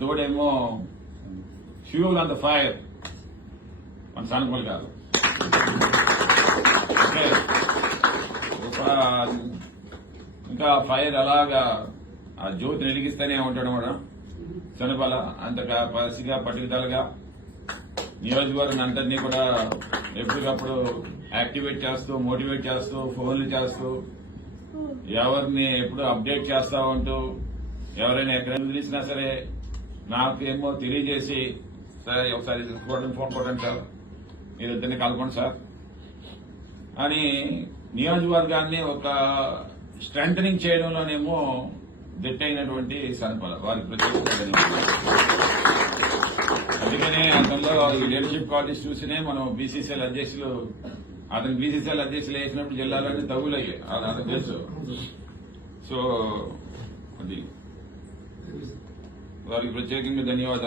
తోడేమో fuel on the fire మన సానుకూల గారు ఇంకా ఫైర్ అలాగా ఆ జ్యోతి వెలిగిస్తూనే ఉంటాడు మేడం చనుబల అంత పసిగా పట్టుదలగా నియోజకవర్గం అంతటినీ కూడా ఎప్పటికప్పుడు యాక్టివేట్ చేస్తూ మోటివేట్ చేస్తూ ఫోన్లు చేస్తూ ఎవరిని ఎప్పుడు అప్డేట్ చేస్తా ఉంటూ ఎవరైనా ఎక్కడ తెలిసినా సరే నాకేమో తెలియజేసి సరే ఒకసారి చూడండి ఫోన్ కొట్టండి సార్. మీరు ఇద్దరిని కలపండి సార్. అని నియోజకవర్గాన్ని ఒక స్ట్రెంథనింగ్ చేయడంలోనేమో దిట్టైనటువంటి సనపల వారి ప్రత్యేకత అందుకనే అతనిలో ఈ లీడర్షిప్ క్వాలిటీస్ చూసినే మనం బీసీసీఎల్ అధ్యక్షులు అతను బీసీసీఎల్ అధ్యక్షులు వేసినప్పుడు జిల్లాలోనే తగులయ్యాయి. అది అతను తెలుసు. సో అది వారికి ప్రత్యేకంగా ధన్యవాదాలు.